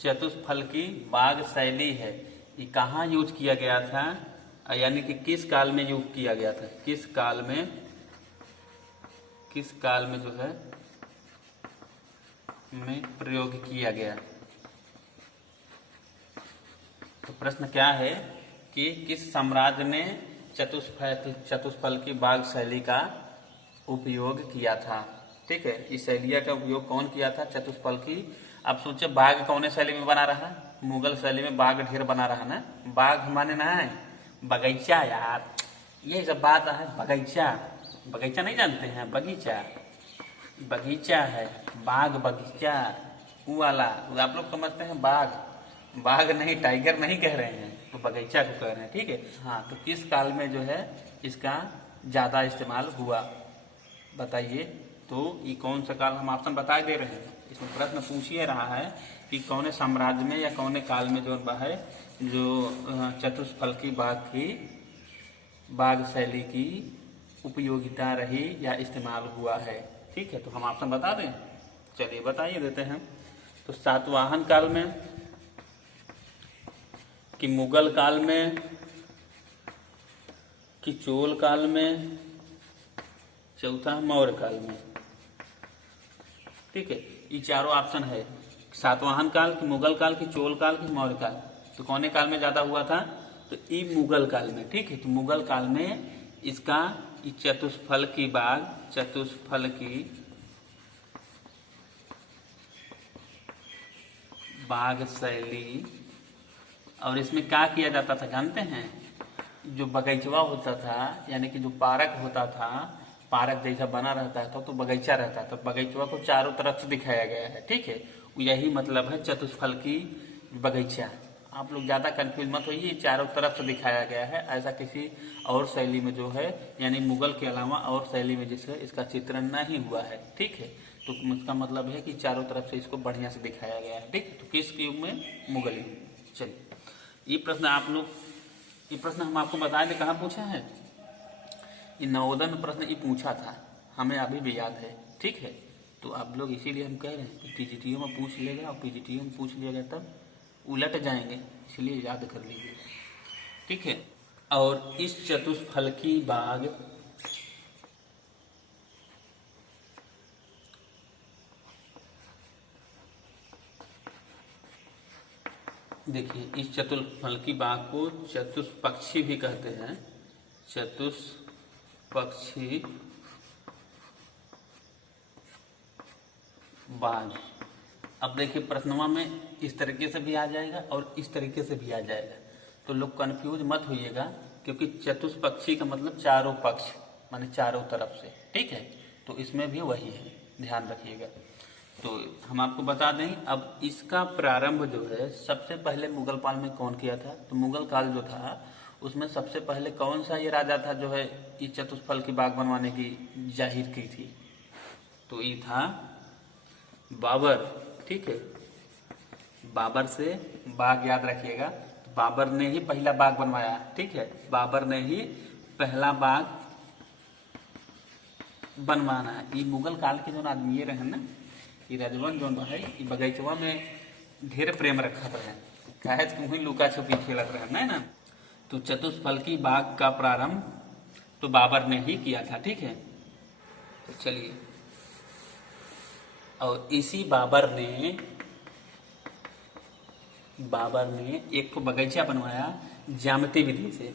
चतुष्फल की बाग शैली है। ये कहाँ यूज किया गया था, यानी कि किस काल में यूज किया गया था? किस काल में जो है में प्रयोग किया गया? तो प्रश्न क्या है कि किस साम्राज्य ने चतुष्फल की बाग शैली का उपयोग किया था, ठीक है। इस शैलिया का उपयोग कौन किया था? चतुष्फल की। अब सोचे बाग कौन शैली में बना रहा? मुगल शैली में बाग ढेर बना रहा ना। बाग माने ना है बगीचा यार, ये सब बात है। बगीचा नहीं जानते हैं? बगीचा है, बाग बगीचा वो वाला, आप लोग समझते हैं बाग नहीं, टाइगर नहीं कह रहे हैं, तो बगीचा को कह रहे हैं, ठीक है। हाँ, तो किस काल में जो है इसका ज्यादा इस्तेमाल हुआ बताइए। तो ये कौन सा काल, हम ऑप्शन बता दे रहे हैं। इसमें प्रश्न पूछ ही रहा है कि कौन साम्राज्य में या कौन काल में जो है जो चतुष्फल की बाग शैली की उपयोगिता रही या इस्तेमाल हुआ है, ठीक है। तो हम ऑप्शन बता दें, चलिए बताइए देते हैं। तो सातवाहन काल में, कि मुगल काल में, कि चोल काल में, चौथा है मौर्य काल में। ठीक है, ये चारों ऑप्शन है, सातवाहन काल की, मुगल काल की, चोल काल की, मौर्य काल। तो कौन काल में ज्यादा हुआ था? तो ये मुगल काल में। ठीक है, तो मुगल काल में इसका चतुष्फल की बाग, चतुष्फल की बाग शैली, और इसमें क्या किया जाता था जानते हैं? जो बगीचवा होता था, यानी कि जो पार्क होता था, पार्क जैसा बना रहता था तो बगीचा रहता था, बगीचवा को चारों तरफ से दिखाया गया है। ठीक है, यही मतलब है चतुष्फल की बगीचा। आप लोग ज्यादा कंफ्यूज मत होइए, चारों तरफ से दिखाया गया है, ऐसा किसी और शैली में जो है, यानी मुगल के अलावा और शैली में जिससे इसका चित्रण नहीं हुआ है। ठीक है, तो इसका मतलब है कि चारों तरफ से इसको बढ़िया से दिखाया गया है। ठीक, तो किस युग में? मुगल युग में। चलिए, ये प्रश्न आप लोग, ये प्रश्न हम आपको बताए थे कहाँ पूछा है? ये नवोदय में प्रश्न ये पूछा था, हमें अभी भी याद है। ठीक है, तो आप लोग इसीलिए हम कह रहे हैं कि पीजीटीओ में पूछ लेगा, और पीजीटीओ में पूछ लिया तब उलट जाएंगे, इसलिए याद कर लीजिए। ठीक है, और इस चतुष्फल की बाग देखिए, इस चतुष्फल की बाग को चतुष्पक्षी भी कहते हैं, चतुष्पक्षी बाग। अब देखिए, प्रश्नवा में इस तरीके से भी आ जाएगा और इस तरीके से भी आ जाएगा, तो लोग कंफ्यूज मत होइएगा, क्योंकि चतुष्पक्षी का मतलब चारों पक्ष, माने चारों तरफ से। ठीक है, तो इसमें भी वही है, ध्यान रखिएगा। तो हम आपको बता दें, अब इसका प्रारंभ जो है सबसे पहले मुगल काल में कौन किया था? तो मुगल काल जो था उसमें सबसे पहले कौन सा ये राजा था जो है इस चतुष्फल की बाग बनवाने की जाहिर की थी? तो ये था बाबर। ठीक है, बाबर से बाग याद रखिएगा, बाबर ने ही पहला बाग बनवाया। ठीक है, बाबर ने ही पहला बाग बनवाना है। ये मुगल काल के जो आदमी रहे ना, ये राजवन जो है, ये बगीचवा में ढेर प्रेम रखत रहे, काहे तुम्हें लुका छुपी खेलत रहे ना। तो चतुष्फल की बाग का प्रारंभ तो बाबर ने ही किया था। ठीक है, तो चलिए, और इसी बाबर ने एक को बगीचा बनवाया ज्यामिति विधि से।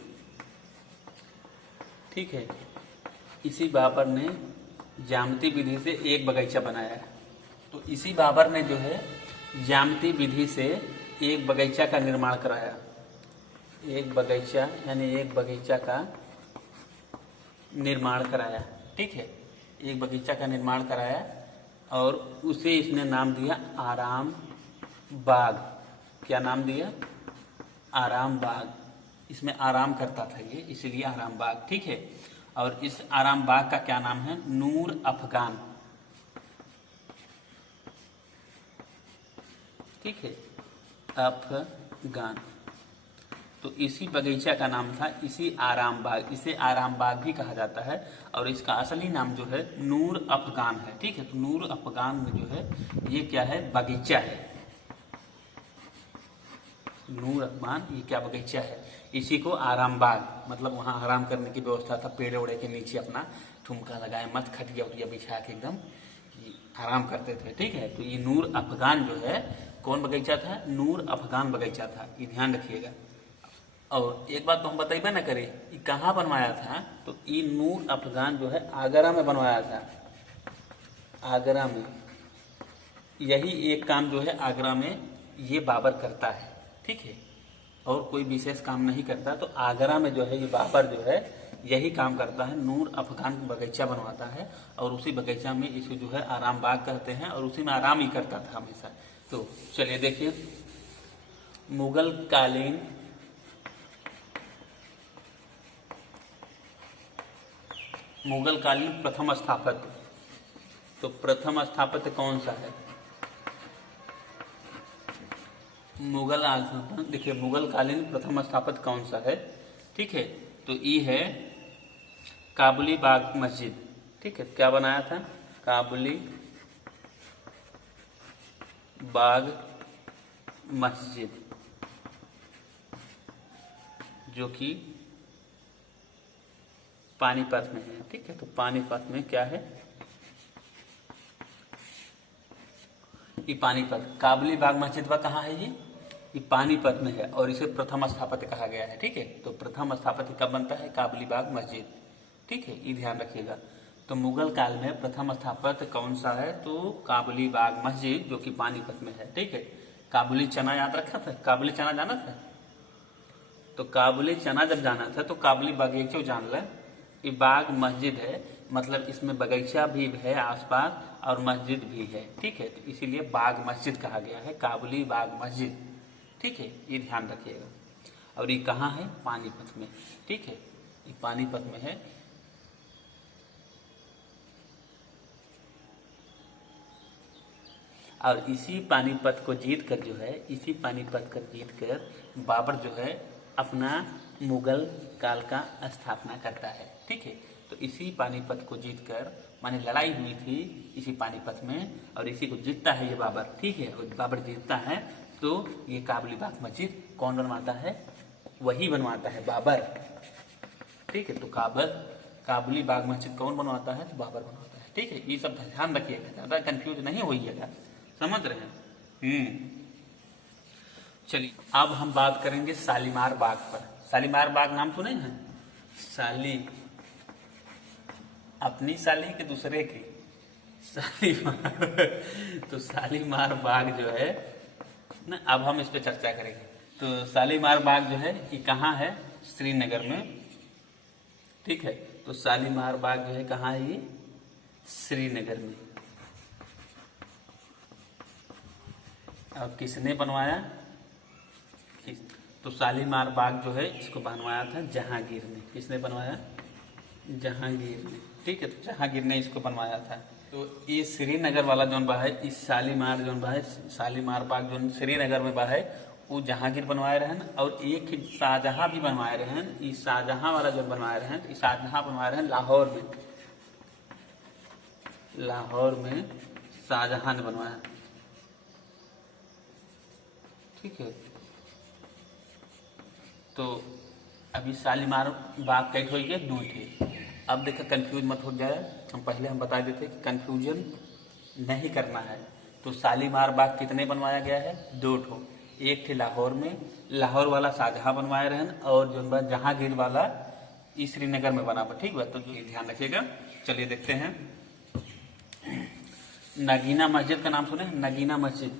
ठीक है, इसी बाबर ने ज्यामिति विधि से एक बगीचा बनाया। तो इसी बाबर ने जो है ज्यामिति विधि से एक बगीचा का निर्माण कराया, एक बगीचा, यानी एक बगीचा का निर्माण कराया। ठीक है, एक बगीचा का निर्माण कराया और उसे इसने नाम दिया आराम बाग। क्या नाम दिया? आराम बाग। इसमें आराम करता था ये, इसीलिए आराम बाग। ठीक है, और इस आराम बाग का क्या नाम है? नूर अफगान। ठीक है, अफगान। तो इसी बगीचा का नाम था इसी आराम बाग, इसे आराम बाग भी कहा जाता है, और इसका असली नाम जो है नूर अफगान है। ठीक है, तो नूर अफगान में जो है ये क्या है? बगीचा है। नूर अफगान ये क्या? बगीचा है। इसी को आराम बाग, मतलब वहाँ आराम करने की व्यवस्था था, पेड़ ओड़े के नीचे अपना ठुमका लगाए, मत खटिया उटिया बिछा के एकदम आराम करते थे। ठीक है, तो ये नूर अफगान जो है कौन बगीचा था? नूर अफगान बगीचा था, ये ध्यान रखिएगा। और एक बात तो हम बताइए ना करें, ये कहाँ बनवाया था? तो ये नूर अफगान जो है आगरा में बनवाया था, आगरा में। यही एक काम जो है आगरा में ये बाबर करता है। ठीक है, और कोई विशेष काम नहीं करता। तो आगरा में जो है ये बाबर जो है यही काम करता है, नूर अफगान बगीचा बनवाता है, और उसी बगीचा में इसे जो है आराम बाग कहते हैं, और उसी में आराम ही करता था हमेशा। तो चलिए देखिए, मुगल कालीन प्रथम स्थापत्य। तो प्रथम स्थापत्य कौन सा है? मुगल आस्थापन। देखिए, मुगल कालीन प्रथम स्थापत्य कौन सा है? ठीक है, तो ये है काबुली बाग मस्जिद। ठीक है, क्या बनाया था? काबुली बाग मस्जिद, जो कि पानीपत में है, ठीक है। तो पानीपत में क्या है, ये पानीपत। काबुली बाग मस्जिद वह कहाँ है, ये पानीपत में है और इसे प्रथम स्थापत्य कहा गया है, ठीक है। तो प्रथम स्थापत्य कब बनता है, काबुली बाग मस्जिद, ठीक है, ये ध्यान रखिएगा। तो मुगल काल में प्रथम स्थापत्य कौन सा है, तो काबुली बाग मस्जिद जो कि पानीपत में है, ठीक है। काबुली चना याद रखा था, काबुली चना जाना था, तो काबुली चना जब जाना था तो काबुली बगीचो जान ले, ये बाग मस्जिद है, मतलब इसमें बगीचा भी है आसपास और मस्जिद भी है, ठीक है। तो इसीलिए बाग मस्जिद कहा गया है, काबुली बाग मस्जिद, ठीक है, ये ध्यान रखिएगा। और ये कहाँ है, पानीपत में, ठीक है, ये पानीपत में है। और इसी पानीपत को जीत कर जो है, इसी पानीपत को जीत कर बाबर जो है अपना मुगल काल का स्थापना करता है, ठीक है। तो इसी पानीपत को जीत कर, माने लड़ाई हुई थी इसी पानीपत में और इसी को जीतता है ये बाबर, ठीक है। और बाबर जीतता है तो ये काबुली बाग मस्जिद कौन बनवाता है, वही बनवाता है, बाबर, ठीक है। तो काबुली बाग मस्जिद कौन बनवाता है, तो बाबर बनवाता है, ठीक है। ये सब ध्यान रखिएगा, ज्यादा कंफ्यूज नहीं होइएगा, समझ रहे हैं। चलिए अब हम बात करेंगे शालीमार बाग पर। शालीमार बाग नाम सुने हैं, साली, अपनी साली के दूसरे की शालीमार तो शालीमार बाग जो है ना, अब हम इस पे चर्चा करेंगे। तो शालीमार बाग जो है ये कहाँ है, श्रीनगर में, ठीक है। तो शालीमार बाग जो है कहाँ है, ये श्रीनगर में। अब किसने बनवाया, तो शालीमार बाग जो है इसको बनवाया था जहांगीर ने। किसने बनवाया, जहांगीर ने, ठीक है। तो जहांगीर ने इसको बनवाया था। तो ये श्रीनगर वाला जोन बा है, इस शालीमार जोन बा है, शालीमार बाग जोन श्रीनगर में बा है, वो जहांगीर बनवाए रहन। और एक शाहजहां भी बनवाए रहन। ये शाहजहां वाला जो बनवाए रहन, ये शाहजहां बनवाए रहन लाहौर में, लाहौर में शाहजहां ने बनवाया, ठीक है। तो अभी शालीमार बाग कई हो गए, दो थे। अब देखा कंफ्यूज मत हो जाए, हम बता देते कि कंफ्यूजन नहीं करना है। तो शालीमार बाग कितने बनवाया गया है, दो ठो। एक थे लाहौर में, लाहौर वाला शाहजहां बनवाए रहन, और जो जहांगीर वाला श्रीनगर में बना, ठीक है। तो ये ध्यान रखिएगा। चलिए देखते हैं, नगीना मस्जिद का नाम सुने, नगीना मस्जिद,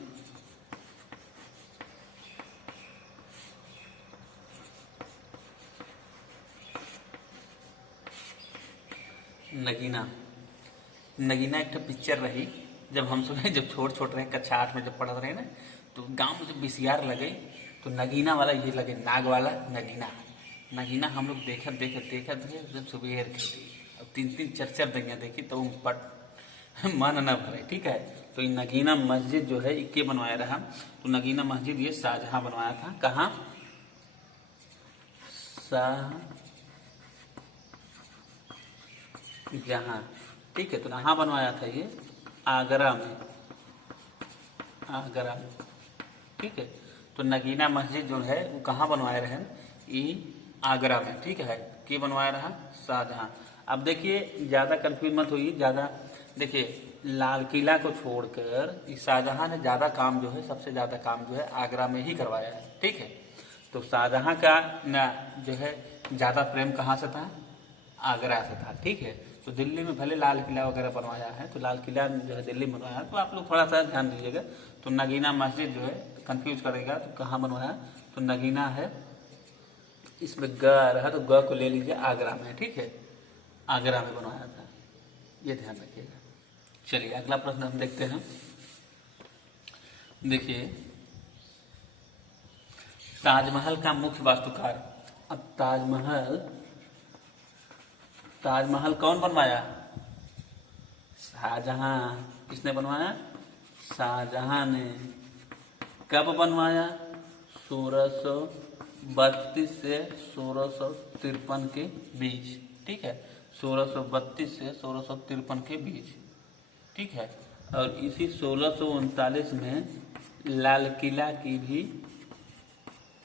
नगीना, नगीना एक पिक्चर रही, जब हम सब जब छोट रहे, कक्षा 8 में जब पढ़ रहे ना, तो गांव में जब बीसीआर लगे तो नगीना वाला ये लगे, नाग वाला नगीना, नगीना हम लोग देखत जब सुबह खेती। अब 3-3 4-4 दैया देखी तो पट मन न भरे, ठीक है। तो ये नगीना मस्जिद जो है इक्के बनवाया रहा। तो नगीना मस्जिद ये शाहजहां बनवाया था, कहाँ, जहां, ठीक है। तो कहाँ बनवाया था ये, आगरा में, आगरा में, ठीक है। तो नगीना मस्जिद जो है वो कहाँ बनवाए रहे, ये आगरा में, ठीक है। के बनवाया रहा, शाहजहां। अब देखिए ज्यादा कंफ्यूज मत होइए, ज्यादा देखिए, लाल किला को छोड़कर इस शाहजहां ने ज्यादा काम जो है, सबसे ज्यादा काम जो है आगरा में ही करवाया है, ठीक है। तो शाहजहां का ना जो है ज्यादा प्रेम कहाँ से था, आगरा से था, ठीक है। तो दिल्ली में भले लाल किला वगैरह बनवाया है, तो लाल किला जो है दिल्ली में बनवाया है, तो आप लोग थोड़ा सा ध्यान दीजिएगा। तो नगीना मस्जिद जो है कंफ्यूज करेगा, तो कहाँ बनवाया, तो नगीना है, इसमें ग रहा तो ग को ले लीजिए, आगरा में, ठीक है, आगरा में बनवाया था, ये ध्यान रखिएगा। चलिए अगला प्रश्न हम देखते हैं। देखिए, ताजमहल का मुख्य वास्तुकार। अब ताजमहल कौन बनवाया, शाहजहां। किसने बनवाया, शाहजहां ने। कब बनवाया, 1632 से 1653 के बीच, ठीक है। 1632 से 1653 के बीच, ठीक है। और इसी 1639 में लाल किला की भी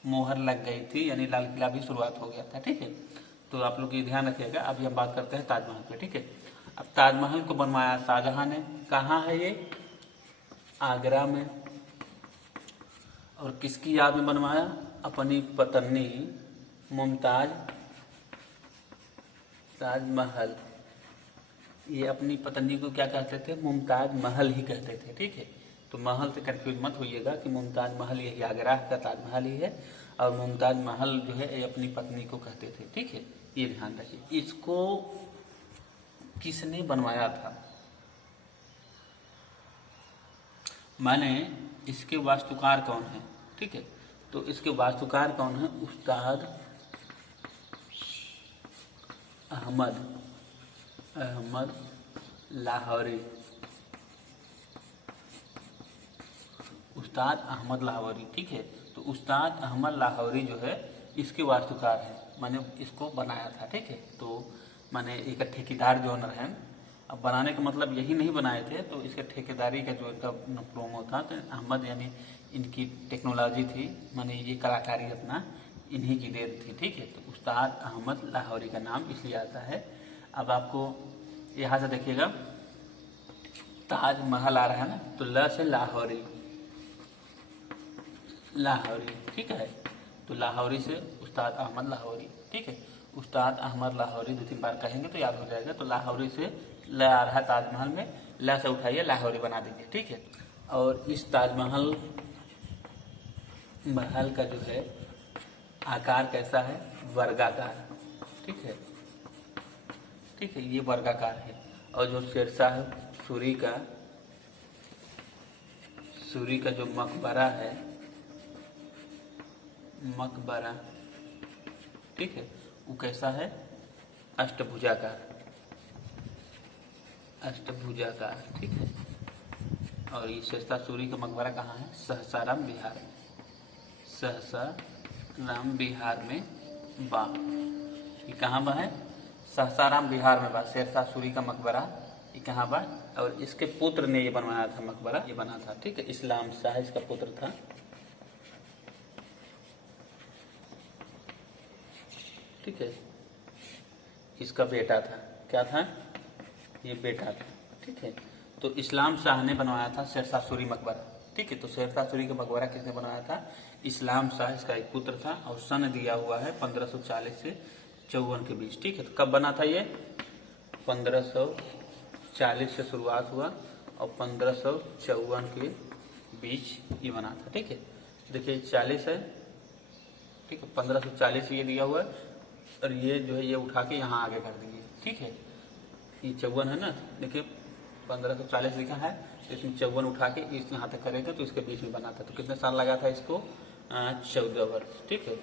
मोहर लग गई थी, यानी लाल किला भी शुरुआत हो गया था, ठीक है। तो आप लोग ये ध्यान रखिएगा। अभी हम बात करते हैं ताजमहल पे, ठीक है। अब ताजमहल को बनवाया शाहजहां ने, कहाँ है ये? आगरा में। और किसकी याद में बनवाया? अपनी पत्नी मुमताज। ताजमहल, ये अपनी पत्नी को क्या कहते थे? मुमताज महल ही कहते थे, ठीक है। तो महल से कंफ्यूज मत होइएगा कि मुमताज महल यही आगरा का ताजमहल ही है, और मुमताज महल जो है ये अपनी पत्नी को कहते थे, ठीक है। ये ध्यान रखिए। इसको किसने बनवाया था? माने इसके वास्तुकार कौन है, ठीक है। तो इसके वास्तुकार कौन है? उस्ताद अहमद लाहौरी। उस्ताद अहमद लाहौरी, ठीक है। तो उस्ताद अहमद लाहौरी जो है इसके वास्तुकार है, माने इसको बनाया था, ठीक है। तो माने एक ठेकेदार जो है, अब बनाने का मतलब यही नहीं बनाए थे, तो इसके ठेकेदारी का जो इनका प्रोमो था, तो अहमद यानी इनकी टेक्नोलॉजी थी, माने ये कलाकारी अपना इन्हीं की देन थी, ठीक है। तो उस्ताद अहमद लाहौरी का नाम इसलिए आता है। अब आपको यहाँ से देखिएगा, ताजमहल आ रहा है ना, तो ल से लाहौरी, लाहौरी, ठीक है। तो लाहौरी से उस्ताद अहमद लाहौरी, ठीक है। उस्ताद अहमद लाहौरी 2-3 बार कहेंगे तो याद हो जाएगा। तो लाहौरी से ल आ रहा है ताजमहल में, ल से उठाइए लाहौरी बना दीजिए, ठीक है। और इस ताजमहल महल का जो है आकार कैसा है? वर्गाकार, ठीक है, ठीक है। ये वर्गाकार है। और जो शेरशाह सूरी का जो मकबरा है, मकबरा, ठीक है, वो कैसा है? अष्टभुजाकार, अष्टभुजाकार, ठीक है। और ये शेरशाह सूरी का मकबरा कहाँ है? सहसाराम बिहार में, सहसाराम बिहार में बा। ये कहाँ बा है? सहसाराम बिहार में बा। शेरशाह सूरी का मकबरा ये कहाँ बा? और इसके पुत्र ने ये बनवाया था मकबरा, ये बना था, ठीक है। इस्लाम शाह इसका पुत्र था, ठीक है। इसका बेटा था, क्या था? ये बेटा था, ठीक है। तो इस्लाम शाह ने बनवाया था शेरशाह सूरी मकबरा, ठीक है। तो शेरशाह सूरी का मकबरा किसने बनवाया था? इस्लाम शाह, इसका एक पुत्र था। और सन दिया हुआ है 1540 से 54 के बीच, ठीक है। तो कब बना था ये? 1540 से शुरुआत हुआ और 1554 के बीच ये बना था, ठीक है। देखिए 40 है, ठीक है। 1540 ये दिया हुआ है, और ये जो है ये उठा के यहाँ आगे कर दीजिए, ठीक है। ये 54 है ना, देखिए 1540 लिखा है, तो इसमें 54 उठा के इस यहाँ तक करेगा तो इसके बीच में बना था। तो कितने साल लगा था इसको? 14 वर्ष, ठीक है।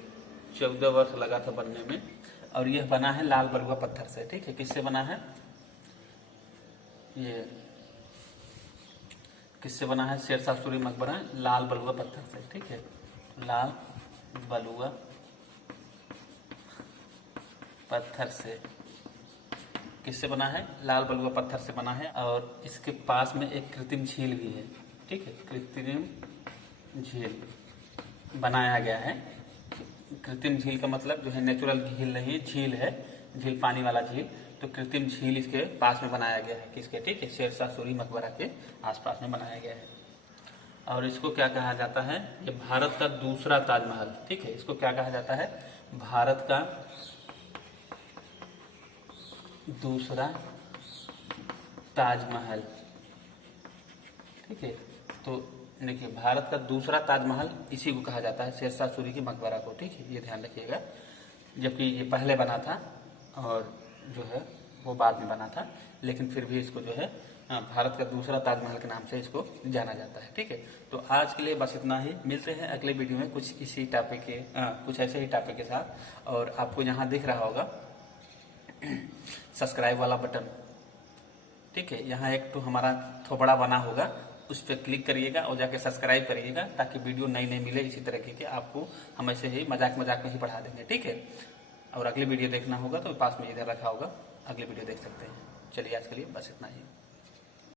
14 वर्ष लगा था बनने में। और यह बना है लाल बलुआ पत्थर से, ठीक है। किससे बना है? ये किससे बना है? शेरशाह सूरी मकबरा लाल बलुआ पत्थर से, ठीक है। लाल बलुआ पत्थर से, किससे बना है? लाल बलुआ पत्थर से बना है। और इसके पास में एक कृत्रिम झील भी है, ठीक है। कृत्रिम झील बनाया गया है। कृत्रिम झील का मतलब जो है नेचुरल झील नहीं, झील है, झील पानी वाला झील। तो कृत्रिम झील इसके पास में बनाया गया है, किसके? ठीक है, शेरशाह सूरी मकबरा के आसपास में बनाया गया है। और इसको क्या कहा जाता है? ये भारत का दूसरा ताजमहल, ठीक है। इसको क्या कहा जाता है? भारत का दूसरा ताजमहल, ठीक है। तो देखिए भारत का दूसरा ताजमहल इसी को कहा जाता है, शेरशाह सूरी की मकबरा को, ठीक है। ये ध्यान रखिएगा, जबकि ये पहले बना था और जो है वो बाद में बना था, लेकिन फिर भी इसको जो है भारत का दूसरा ताजमहल के नाम से इसको जाना जाता है, ठीक है। तो आज के लिए बस इतना ही। मिलते हैं अगले वीडियो में कुछ इसी टॉपिक के कुछ ऐसे ही टॉपिक के साथ। और आपको यहाँ दिख रहा होगा सब्सक्राइब वाला बटन, ठीक है। यहाँ एक तो हमारा थोबड़ा बना होगा, उस पर क्लिक करिएगा और जाके सब्सक्राइब करिएगा, ताकि वीडियो नई नई मिले इसी तरह के आपको हम ऐसे ही मजाक मजाक में ही पढ़ा देंगे, ठीक है। और अगली वीडियो देखना होगा तो पास में इधर रखा होगा, अगली वीडियो देख सकते हैं। चलिए आज के लिए बस इतना ही।